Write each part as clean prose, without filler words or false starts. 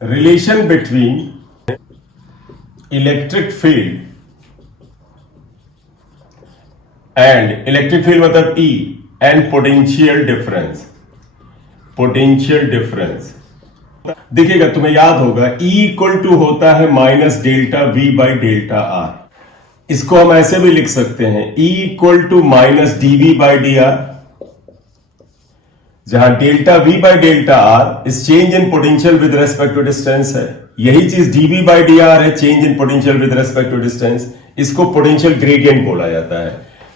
relation between electric field and electric field मतलब E and potential difference देखिएगा तुम्हें याद होगा E इक्वल टू होता है minus delta V by delta R. इसको हम ऐसे भी लिख सकते हैं E equal to minus dV by D R, जहां delta V by delta R इस change in potential with respect to distance है। यही चीज dV बाई डी आर है, change in potential with respect to distance. इसको potential gradient बोला जाता है।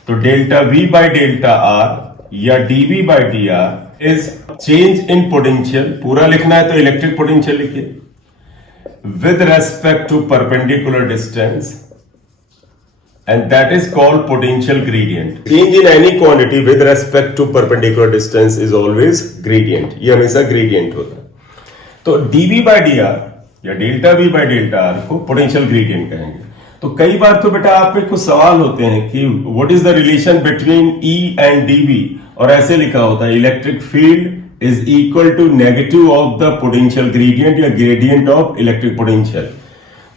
तो delta V by delta R या dV by D R is change in potential, पूरा लिखना है तो इलेक्ट्रिक पोटेंशियल लिखिए, with respect to perpendicular distance, and that is called potential gradient. Change in any quantity with respect to perpendicular distance is always gradient, ये हमेशा gradient होता है। तो dV बाई डी आर या delta V by delta r को potential gradient कहेंगे। तो कई बार तो बेटा आप पे कुछ सवाल होते हैं कि what is the relation between E and dV, और ऐसे लिखा होता है electric field is equal to negative of the potential gradient या ग्रेडियंट ऑफ इलेक्ट्रिक पोटेंशियल।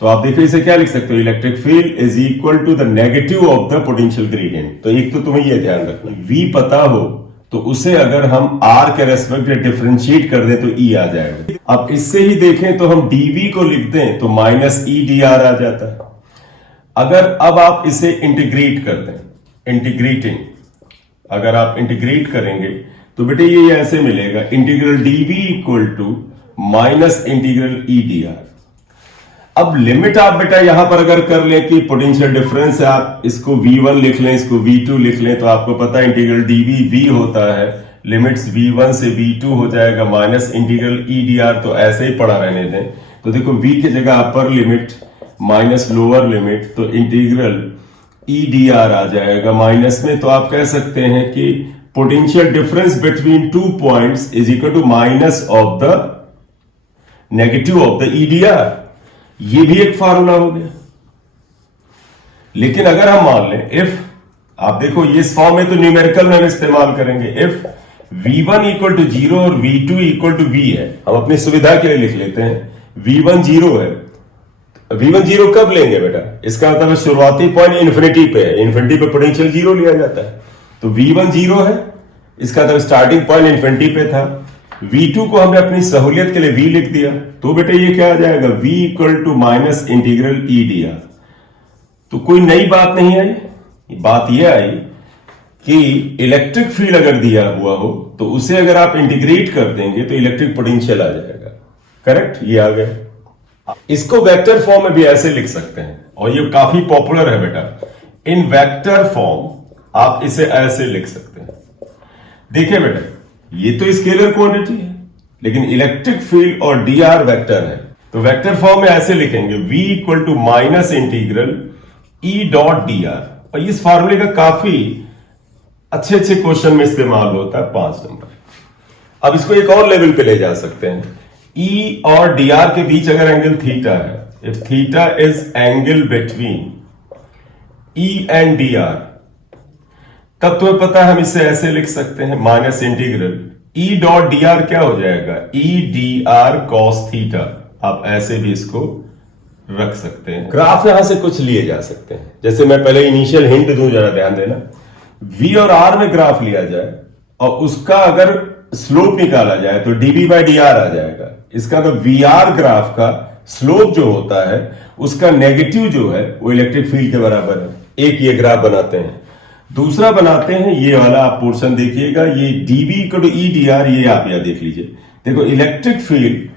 तो आप देखिए इसे क्या लिख सकते हो, electric field is equal to the negative of the potential gradient. तो एक तो तुम्हें यह ध्यान रखना, V पता हो तो उसे अगर हम R के रेस्पेक्ट में डिफरेंशिएट कर दें तो E आ जाएगा। अब इससे ही देखें तो हम dV को लिख दें तो माइनस E dr आ जाता है। अगर अब आप इसे इंटीग्रेट कर दें, इंटीग्रेटिंग अगर आप इंटीग्रेट करेंगे तो बेटे ये ऐसे मिलेगा, integral dV equal to minus integral E dr। अब लिमिट आप बेटा यहां पर अगर कर लें कि पोटेंशियल डिफरेंस है, आप इसको V1 लिख लें, इसको V2 लिख लें, तो आपको पता है इंटीग्रल dV V होता है, लिमिट्स V1 से V2 हो जाएगा माइनस इंटीग्रल E dr। तो ऐसे ही पड़ा रहने दें। तो देखो V की जगह upper limit minus lower limit, तो इंटीग्रल E dr आ जाएगा माइनस में। तो आप कह सकते हैं कि potential difference between two points is equal to minus of the negative of the E dr। ये भी एक फार्मूला हो गया। लेकिन अगर हम मान लें इफ, आप देखो ये इस फॉर्म में तो न्यूमेरिकल में हम इस्तेमाल करेंगे, इफ V1 इक्वल टू 0 और V2 इक्वल टू V है, हम अपनी सुविधा के लिए लिख लेते हैं V1 0 है। V1 0 कब लेंगे बेटा, इसका मतलब शुरुआती पॉइंट इन्फिनिटी पे है, इन्फिनिटी पे पोटेंशियल 0 लिया जाता है। तो V1 0 है, इसका मतलब स्टार्टिंग पॉइंट इन्फिनिटी पे था। V2 को हमने अपनी सहूलियत के लिए V लिख दिया, तो बेटा ये क्या आ जाएगा, V equal to minus integral E dr। तो कोई नई बात नहीं आई, बात यह आई कि इलेक्ट्रिक फील्ड अगर दिया हुआ हो तो उसे अगर आप इंटीग्रेट कर देंगे तो इलेक्ट्रिक पोटेंशियल आ जाएगा। करेक्ट, ये आ गया। इसको वेक्टर फॉर्म में भी ऐसे लिख सकते हैं, और ये काफी पॉपुलर है बेटा। इन वेक्टर फॉर्म आप इसे ऐसे लिख सकते हैं। देखिए बेटा, ये तो स्केलर क्वांटिटी है, लेकिन इलेक्ट्रिक फील्ड और dr वेक्टर है। तो वेक्टर फॉर्म में ऐसे लिखेंगे V equal to minus integral E dot dr। और इस फॉर्मूले का काफी अच्छे क्वेश्चन में इस्तेमाल होता है, 5 नंबर। अब इसको एक और लेवल पे ले जा सकते हैं। E और dr के बीच अगर एंगल थीटा है, if theta is angle between E and dr, तब तुम्हें पता है हम इसे ऐसे लिख सकते हैं, minus integral E dot dr क्या हो जाएगा, E dr cos थीटा। आप ऐसे भी इसको रख सकते हैं। ग्राफ यहां से कुछ लिए जा सकते हैं, जैसे मैं पहले इनिशियल हिंट दूं, जरा ध्यान देना। V और R में ग्राफ लिया जाए और उसका अगर स्लोप निकाला जाए तो dV बाई dr आ जाएगा। इसका तो VR ग्राफ का स्लोप जो होता है उसका नेगेटिव जो है वो इलेक्ट्रिक फील्ड के बराबर है। एक ये ग्राफ बनाते हैं, दूसरा बनाते हैं ये वाला, आप पोर्शन देखिएगा, ये dV equal to E dr, ये आप यहां देख लीजिए। देखो इलेक्ट्रिक फील्ड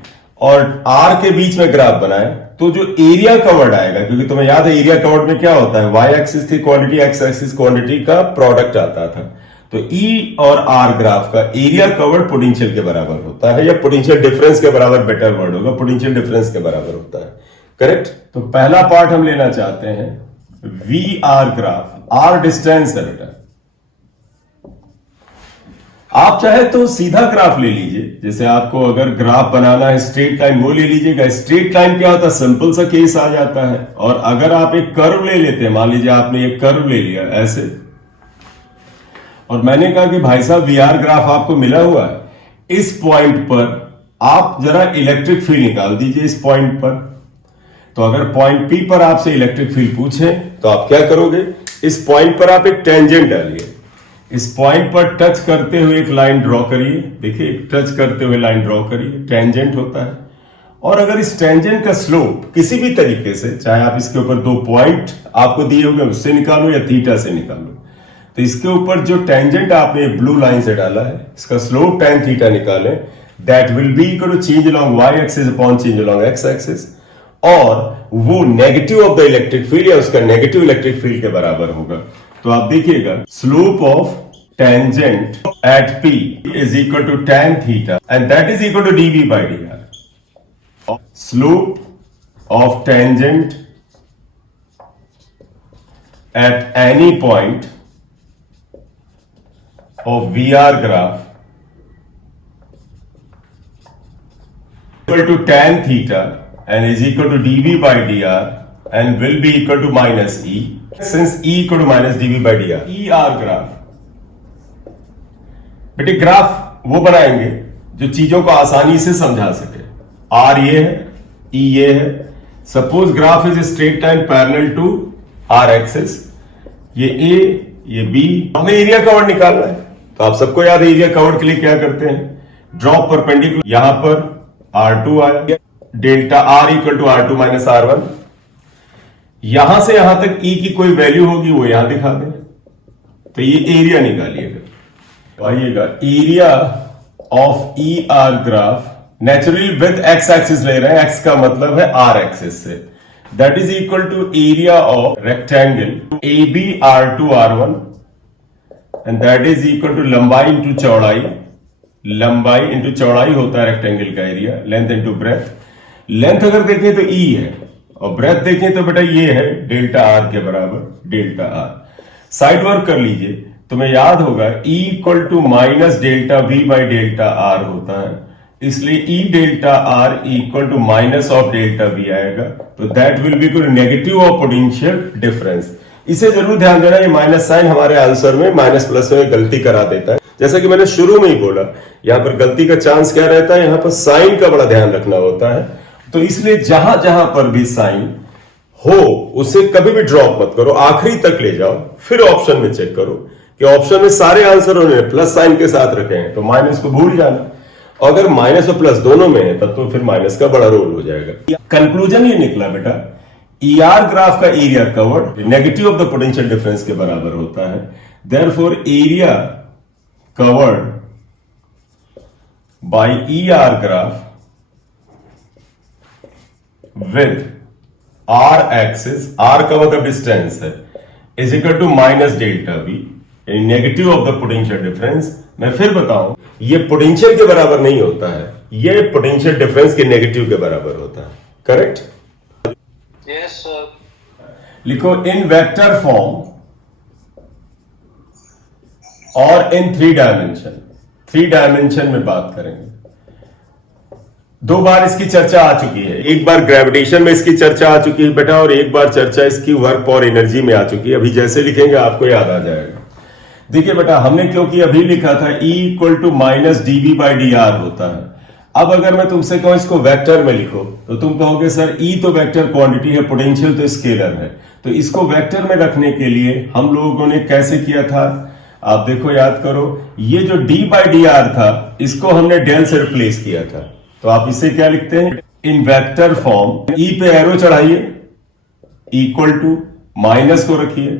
और R के बीच में ग्राफ बनाए तो जो एरिया कवर्ड आएगा, क्योंकि तुम्हें याद है एरिया कवर्ड में क्या होता है, y एक्सिस की क्वांटिटी x एक्सिस क्वांटिटी का प्रोडक्ट आता था। तो E और R ग्राफ का एरिया कवर्ड पोटेंशियल के बराबर होता है, या पोटेंशियल डिफरेंस के बराबर बेटर वर्ड होगा, पोटेंशियल डिफरेंस के बराबर होता है। करेक्ट। तो पहला पार्ट हम लेना चाहते हैं VR ग्राफ, R डिस्टेंस है बेटा। आप चाहे तो सीधा ग्राफ ले लीजिए, जैसे आपको अगर ग्राफ बनाना है स्ट्रेट लाइन वो ले लीजिएगा। स्ट्रेट लाइन क्या होता है, सिंपल सा केस आ जाता है। और अगर आप एक कर्व ले लेते हैं, मान लीजिए आपने एक कर्व ले लिया ऐसे, और मैंने कहा कि भाई साहब VR ग्राफ आपको मिला हुआ है, इस पॉइंट पर आप जरा इलेक्ट्रिक फील्ड निकाल दीजिए इस पॉइंट पर। तो अगर पॉइंट पी पर आपसे इलेक्ट्रिक फील्ड पूछे तो आप क्या करोगे, इस पॉइंट पर आप एक टेंजेंट डालिए, इस पॉइंट पर टच करते हुए एक लाइन ड्रॉ करिए। देखिए टच करते हुए लाइन ड्रॉ करिए, टेंजेंट होता है। और अगर इस टेंजेंट का स्लोप किसी भी तरीके से, चाहे आप इसके ऊपर 2 पॉइंट आपको दिए होंगे उससे निकालो या थीटा से निकालो, तो इसके ऊपर जो टेंजेंट आपने ब्लू लाइन से डाला है इसका स्लोप tan थीटा निकालें, that will be equal to change along y axis upon change along x axis, और वो negative of the electric field या उसका नेगेटिव इलेक्ट्रिक फील्ड के बराबर होगा। तो आप देखिएगा slope of tangent at p is equal to tan theta and that is equal to dv by dr। slope of tangent at any point of VR graph equal to tan theta and is equal to dv by dr and will be equal to minus e, since e equal to minus dv by dr। ER graph, बेटे graph वो बनाएंगे जो चीजों को आसानी से समझा सके। आर ये है, ई ये है। Suppose graph is straight line parallel to R axis, ये ए ये बी। हमें एरिया कवर्ड निकालना है, तो आप सबको याद है एरिया कवर्ड के लिए क्या करते हैं, ड्रॉप परपेंडिकुलर, यहां पर R2 आया, delta R equal to R2 minus R1। यहां से यहां तक ई की कोई वैल्यू होगी वो यहां दिखा दें, तो ये एरिया निकालिएगा। आइएगा area of E R graph naturally with X axis ले रहे हैं, एक्स का मतलब है आर एक्सिस से, that is equal to area of rectangle A B R2 R1 and that is equal to लंबाई इंटू चौड़ाई, लंबाई इंटू चौड़ाई होता है रेक्टेंगल का area, length into breadth. Length अगर देखें तो ई है और ब्रेथ देखें तो बेटा ये है डेल्टा आर के बराबर, डेल्टा आर। साइड वर्क कर लीजिए, तुम्हें याद होगा E equal to minus delta V by delta R होता है, इसलिए E delta R equal to minus of delta V आएगा, तो that will be equal to negative of potential difference. इसे जरूर ध्यान देना, ये माइनस साइन हमारे आंसर में माइनस प्लस में गलती करा देता है। जैसा कि मैंने शुरू में ही बोला, यहां पर गलती का चांस क्या रहता है, यहां पर साइन का बड़ा ध्यान रखना होता है। तो इसलिए जहां जहां पर भी साइन हो उसे कभी भी ड्रॉप मत करो, आखिरी तक ले जाओ, फिर ऑप्शन में चेक करो कि ऑप्शन में सारे आंसर उन्होंने प्लस साइन के साथ रखे हैं, तो माइनस को भूल जाना। अगर माइनस और प्लस दोनों में है तब तो फिर माइनस का बड़ा रोल हो जाएगा। कंक्लूजन ये निकला बेटा, ईआर ग्राफ का area covered negative of the potential difference के बराबर होता है, therefore area covered by E R graph with R axis, R का मतलब डिस्टेंस है, is equal to minus delta V, negative of the potential difference. मैं फिर बताऊं, ये पोटेंशियल के बराबर नहीं होता है, ये पोटेंशियल डिफरेंस के नेगेटिव के बराबर होता है, करेक्ट? Yes sir. लिखो इन वेक्टर फॉर्म और इन 3 डायमेंशन। 3 डायमेंशन में बात करेंगे। 2 बार इसकी चर्चा आ चुकी है, एक बार ग्रेविटेशन में इसकी चर्चा आ चुकी है बेटा, और एक बार चर्चा इसकी वर्क और एनर्जी में आ चुकी है। अभी जैसे लिखेंगे आपको याद आ जाएगा। देखिए बेटा, हमने क्योंकि अभी लिखा था E equal to minus dv by dr होता है। अब अगर मैं तुमसे कहूं इसको वेक्टर में लिखो तो तुम कहोगे सर E तो वेक्टर क्वांटिटी है, पोटेंशियल तो स्केलर है, तो इसको वेक्टर में रखने के लिए हम लोगों ने कैसे किया था, आप देखो याद करो, ये जो d बाई dr था इसको हमने डेल से रिप्लेस किया था। तो आप इसे क्या लिखते हैं, इन वेक्टर फॉर्म E पे एरो चढ़ाइए, इक्वल टू माइनस को रखिए,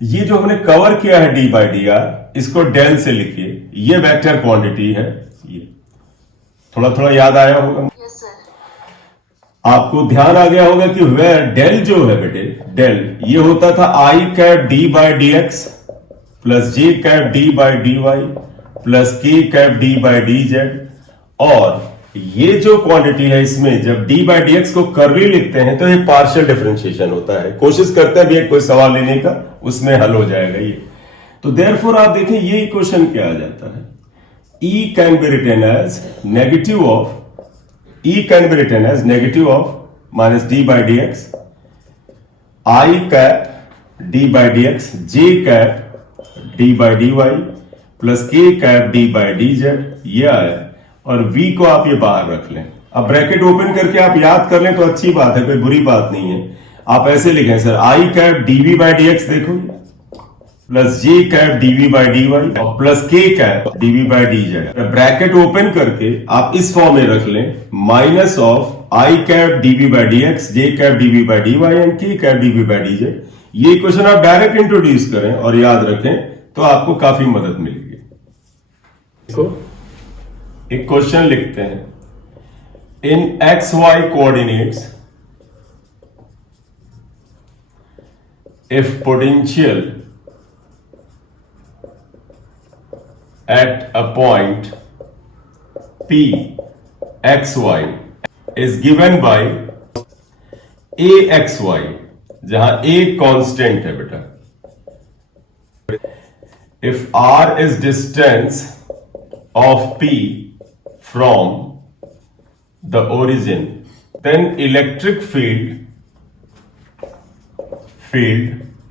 ये जो हमने कवर किया है d बाई डी आर इसको डेल से लिखिए, ये वेक्टर क्वांटिटी है। ये थोड़ा थोड़ा याद आया होगा? Yes sir. आपको ध्यान आ गया होगा कि वह डेल जो है बेटे, डेल ये होता था i cap d by D x plus j cap d by D y plus k cap d by D z, और ये जो क्वांटिटी है इसमें जब d बाई डी एक्स को कर्ली लिखते हैं तो ये पार्शियल डिफरेंशिएशन होता है। कोशिश करते हैं भी एक कोई सवाल लेने का, उसमें हल हो जाएगा ये। तो देयरफॉर आप देखें ये इक्वेशन क्या आ जाता है, E can be written as negative of minus d by D x, i cap d by D x, j cap d by D y plus k cap d by D Z, ये आया। और v को आप ये बाहर रख लें। अब ब्रैकेट ओपन करके आप याद कर लें तो अच्छी बात है, कोई बुरी बात नहीं है। आप ऐसे लिखें sir I cap dv by D X, देखो plus J cap dv by D Y और plus K cap dv by D Z. Bracket open करके आप इस फॉर्म में रख लें minus of I cap dv by D X, J cap dv by D Y and K cap dv by D Z. ये equation आप direct introduce करें और याद रखें तो आपको काफी मदद मिलेगी। देखो एक क्वेश्चन लिखते हैं, in X Y coordinates if potential at a point P xy is given by axy, जहां a कांस्टेंट है बेटा। if r is distance of P from the origin, then electric field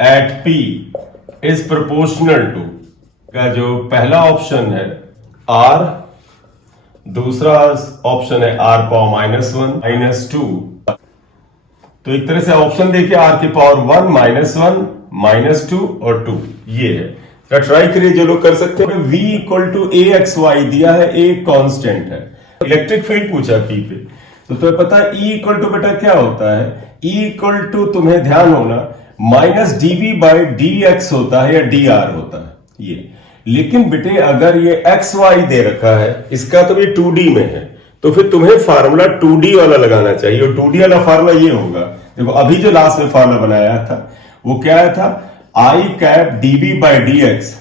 at P is proportional to, का जो पहला option है R, दूसरा option है R power -1 -2। तो एक तरह से ऑप्शन देखिए R की पावर 1 -1 -2 और 2 ये है। ट्राई करिए जो लोग कर सकते हैं। V equal to a x y दिया है, ए कांस्टेंट है। इलेक्ट्रिक फील्ड पूछा P पे, तो तुम्हें पता है E इक्वल टू बेटा क्या होता है, E इक्वल टू तुम्हें ध्यान होना minus dv by D x होता है या dr होता है ये। लेकिन बेटे अगर ये एक्स वाई दे रखा है, इसका तो ये 2D में है, तो फिर तुम्हें फार्मूला 2D वाला लगाना चाहिए और 2D वाला फार्मूला ये होगा। देखो अभी जो लास्ट में फार्मूला बनाया था वो क्या था, I cap dv by D x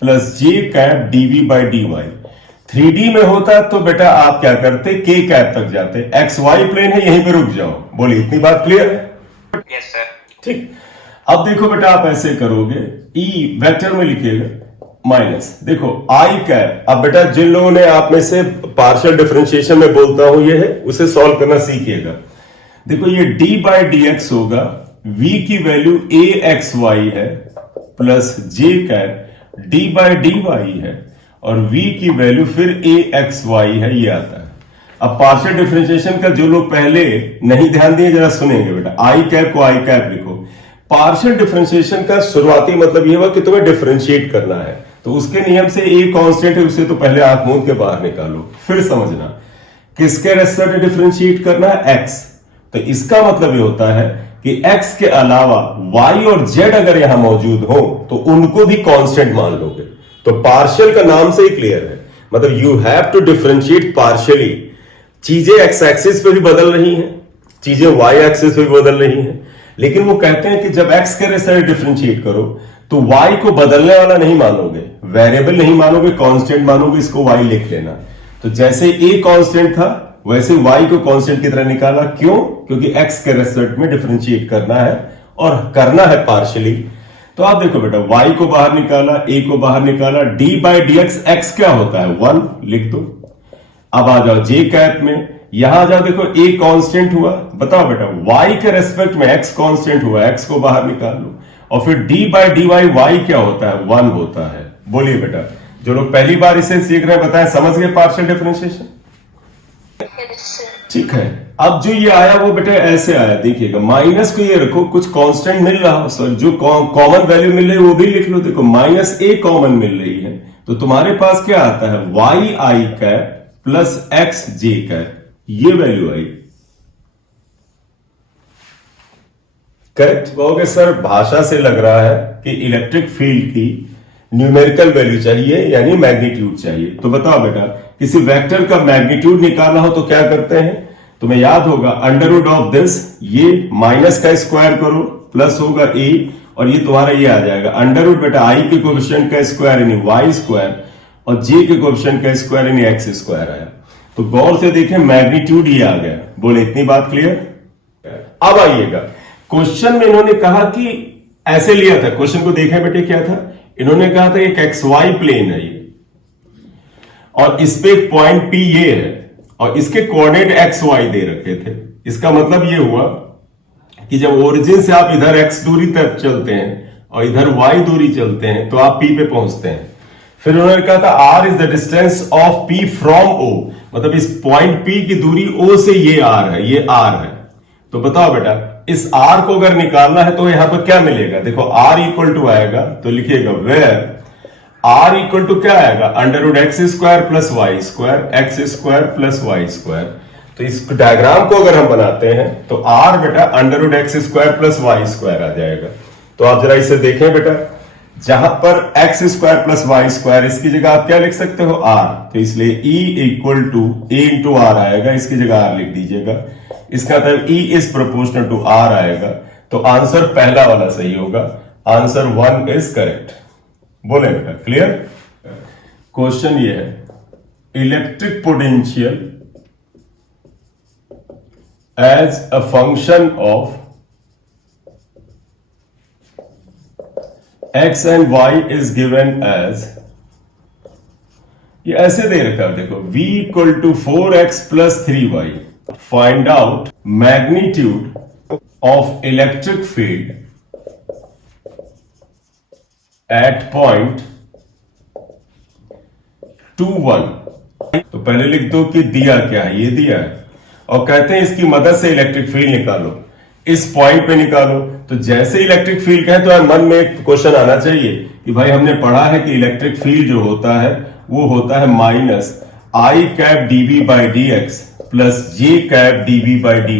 plus J cap dv by D Y. 3D में होता तो बेटा आप क्या करते, के कैप तक जाते। एक्स वाई प्लेन है, यहीं पे रुक जाओ। बोलिए इतनी बात क्लियर है? Yes sir. ठीक, अब देखो बेटा आप ऐसे करोगे, ई वेक्टर में लिखिएगा माइनस, देखो आई कैप। अब बेटा जिन लोगों ने आप में से पार्शियल डिफरेंशिएशन में बोलता हूं ये है, उसे सॉल्व करना सीखिएगा। देखो ये डी बाई डी एक्स होगा, v की वैल्यू ए एक्स वाई है प्लस जे कैप डी बाई डी वाई है और v की वैल्यू फिर ए एक्स वाई है, ये आता है। अब पार्शियल डिफरेंशिएशन का जो लोग पहले नहीं ध्यान दिए जरा सुनेंगे बेटा, आई कैप को आई कैप लिखो। पार्शियल डिफरेंशिएशन का शुरुआती मतलब ये हुआ कि तुम्हें डिफरेंशिएट करना है, तो उसके नियम से ए कांस्टेंट है, उसे तो पहले आंख मूंद के बाहर निकालो, फिर समझना किसके रेस्पेक्ट में डिफरेंशिएट करना है, एक्स। तो इसका मतलब ये होता है कि एक्स के अलावा वाई और जेड अगर यहां मौजूद हो तो उनको भी कांस्टेंट मान लोगे। तो पार्शियल का नाम से ही क्लियर है, मतलब you have to differentiate partially. चीजें एक्स एक्सिस पे भी बदल रही हैं, चीजें वाई एक्सिस पे भी बदल रही हैं, लेकिन वो कहते हैं कि जब एक्स के रेस्पेक्ट डिफरेंशिएट करो तो वाई को बदलने वाला नहीं मानोगे, वेरिएबल नहीं मानोगे, कांस्टेंट मानोगे, इसको वाई लिख लेना। तो जैसे ए कांस्टेंट था वैसे वाई को कांस्टेंट की तरह निकाला। क्यों? क्योंकि एक्स के रेस्पेक्ट में डिफरेंशिएट करना है और करना है पार्शियली। तो आप देखो बेटा, y को बाहर निकाला, a को बाहर निकाला, d by D x, x क्या होता है 1 लिख दो। अब आ जाओ j कैप में, यहां जाओ, देखो a कांस्टेंट हुआ, बताओ बेटा y के रेस्पेक्ट में x कांस्टेंट हुआ, x को बाहर निकाल लो और फिर d by D y, y क्या होता है 1 होता है। बोलिए बेटा, जो लोग पहली बार इसे सीख रहे हैं बताएं समझ गए पार्शियल डिफरेंशिएशन? ठीक है। अब जो ये आया वो बेटा ऐसे आया, देखिएगा माइनस को ये रखो, कुछ कांस्टेंट मिल रहा हो सर, जो कॉमन वैल्यू मिल रही है वो भी लिख लो। देखो माइनस ए कॉमन मिल रही है तो तुम्हारे पास क्या आता है, वाई आई cap plus x J cap, ये वैल्यू आई। करेक्ट कहोगे सर, भाषा से लग रहा है कि इलेक्ट्रिक फील्ड की न्यूमेरिकल वैल्यू चाहिए यानी मैग्नीट्यूड चाहिए। तो बताओ बेटा, किसी वेक्टर का मैग्नीट्यूड निकालना हो तो क्या करते हैं, तुम्हें याद होगा अंडर रूट ऑफ दिस, ये माइनस का स्क्वायर करो, प्लस होगा ए और ये तुम्हारा ये आ जाएगा अंडर रूट बेटा आई के कोएफिशिएंट का स्क्वायर यानी वाई स्क्वायर और जे के कोएफिशिएंट का स्क्वायर यानी एक्स स्क्वायर आया। तो गौर से देखें मैग्नीट्यूड ये आ गया। बोले इतनी बात क्लियर? अब आइएगा क्वेश्चन में इन्होंने कहा कि ऐसे लिया था, क्वेश्चन को देखें बेटे क्या था, इन्होंने कहा था एक एक्स वाई प्लेन है ये और इस पे एक पॉइंट पी ये है और इसके कोऑर्डिनेट एक्स वाई दे रखे थे। इसका मतलब ये हुआ कि जब ओरिजिन से आप इधर एक्स दूरी तक चलते हैं और इधर वाई दूरी चलते हैं तो आप पी पे पहुंचते हैं। फिर उन्होंने कहा था R is the distance of P from O, मतलब इस पॉइंट P की दूरी O से ये R है, ये R है। तो बताओ बेटा, इस R को अगर निकालना है तो यहां पर क्या मिलेगा? देखो R इक्वल टू आएगा, तो लिखिएगा वेयर R इक्वल टू क्या आएगा? √x² plus y², x² plus y²। तो इस डायग्राम को अगर हम बनाते हैं तो R बेटा √x² प्लस y² आ जाएगा। तो आप जरा इसे देखें बेटा, जहां पर x² प्लस y², इसकी जगह आप क्या लिख सकते हो? R। तो इसलिए E equal to A into R आएगा, इसकी जगह R लिख दीजिएगा। इसका मतलब E is proportional to R आएगा। तो आंसर पहला वाला सही होगा, आंसर 1 इज करेक्ट। बोले बेटा, क्लियर? क्वेश्चन ये है, electric potential as a function of x and y is given as, ये ऐसे दे रखा है देखो, v equal to 4x plus 3y। Find out magnitude of electric field at point 2, 1। तो पहले लिख दो कि दिया क्या है, ये दिया है, और कहते हैं इसकी मदद से इलेक्ट्रिक फील्ड निकालो, इस पॉइंट पे निकालो। तो जैसे इलेक्ट्रिक फील्ड कहे तो मन में एक क्वेश्चन आना चाहिए कि भाई हमने पढ़ा है कि इलेक्ट्रिक फील्ड जो होता है वो होता है minus I cap dv by dx plus J cap dv by dy।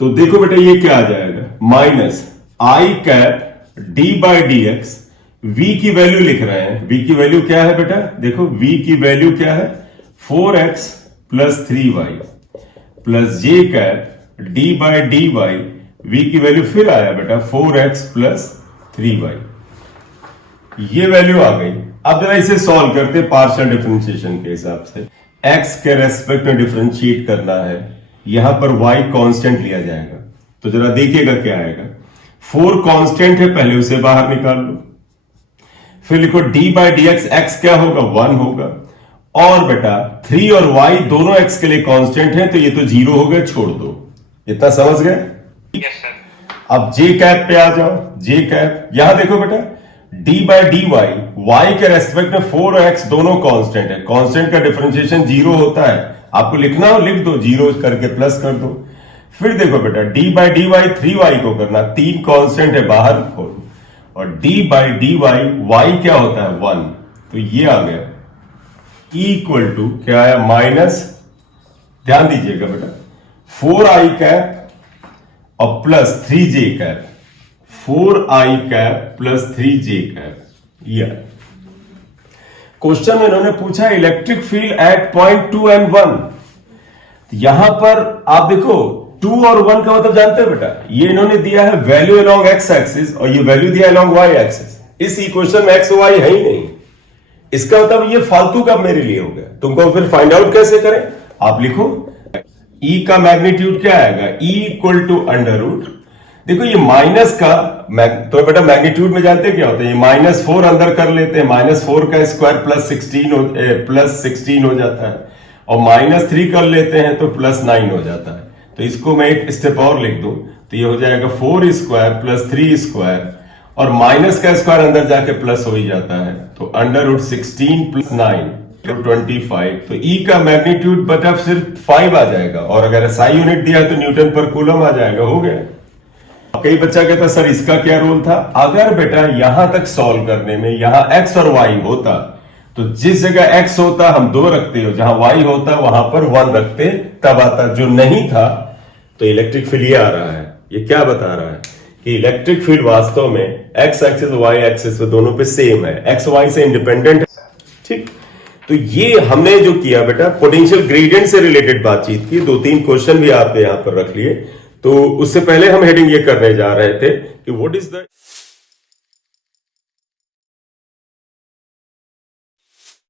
तो देखो बेटा ये क्या आ जाएगा, minus I cap d by dx, v की वैल्यू लिख रहे हैं, v की वैल्यू क्या है बेटा? देखो v की वैल्यू क्या है? 4x plus 3y plus J cap d by dy, v की वैल्यू फिर आया बेटा 4x प्लस 3y। ये वैल्यू आ गई। अब जरा इसे सॉल्व करते पार्शियल डिफरेंशिएशन के हिसाब से। x के रेस्पेक्ट में डिफरेंशिएट करना है, यहां पर y कांस्टेंट लिया जाएगा। तो जरा देखिएगा क्या आएगा। 4 कांस्टेंट है, पहले उसे बाहर निकाल लो, फिर लिखो d बाई dx, x क्या होगा? 1 होगा। और बेटा 3 और y दोनों x के लिए कांस्टेंट है, तो ये तो 0 हो गए, छोड़ दो। इतना समझ गए? Yes sir. अब जे कैप पे आ जाओ। जे कैप यहां देखो बेटा, d बाई dy, y के रेस्पेक्ट में 4 और x दोनों कांस्टेंट है, कांस्टेंट का डिफरेंशिएशन 0 होता है। आपको लिखना हो लिख दो, 0 करके प्लस कर दो। फिर देखो बेटा d बाई dy 3y को करना, 3 कांस्टेंट है, बाहर खोलो, और d बाई dy y क्या होता है? 1। तो ये आ गया इक्वल टू क्या आया? माइनस, ध्यान दीजिएगा बेटा, 4i कैप और plus 3j cap, 4i cap plus 3j cap. ये क्वेश्चन में इन्होंने पूछा electric field at point 2 and 1। यहां पर आप देखो 2 और 1 का मतलब जानते हो बेटा, ये इन्होंने दिया है वैल्यू अलोंग x एक्सिस और ये वैल्यू दिया अलोंग y एक्सिस। इस इक्वेशन में x और y है ही नहीं, इसका मतलब ये फालतू का मेरे लिए हो गया। तुमको फिर फाइंड आउट कैसे करें? आप लिखो E का मैग्नीट्यूड क्या आएगा? E equal to under root, देखो ये माइनस का तो बेटा मैग्नीट्यूड में जानते क्या होता है, ये -4 अंदर कर लेते हैं, -4 का स्क्वायर प्लस 16 हो जाता है, और -3 कर लेते हैं तो +9 हो जाता है। तो इसको मैं एक स्टेप और लिख दूं तो ये हो जाएगा 4 स्क्वायर प्लस 3 स्क्वायर, और माइनस का स्क्वायर अंदर जाके प्लस हो ही जाता है, तो √16 प्लस 9 25। तो E का मैग्नीट्यूड बटा सिर्फ 5 आ जाएगा, और अगर SI यूनिट दिया है तो न्यूटन पर कूलम आ जाएगा। हो गया। कई बच्चा कहता सर इसका क्या रोल था? अगर बेटा यहां तक सॉल्व करने में यहां x और y होता तो जिस जगह x होता हम 2 रखते हो, जहां y होता वहां पर 1 रखते, तब आता। जो नहीं था तो इलेक्ट्रिक फील्ड ये आ रहा है। ये क्या बता रहा है कि इलेक्ट्रिक फील्ड वास्तव में x एक्सिस y एक्सिस दोनों पे सेम है, x y से इंडिपेंडेंट है। ठीक, तो ये हमने जो किया बेटा पोटेंशियल ग्रेडियंट से रिलेटेड बातचीत की। 2-3 क्वेश्चन भी आपने यहां पर रख लिए। तो उससे पहले हम हेडिंग ये करने जा रहे थे कि व्हाट इज द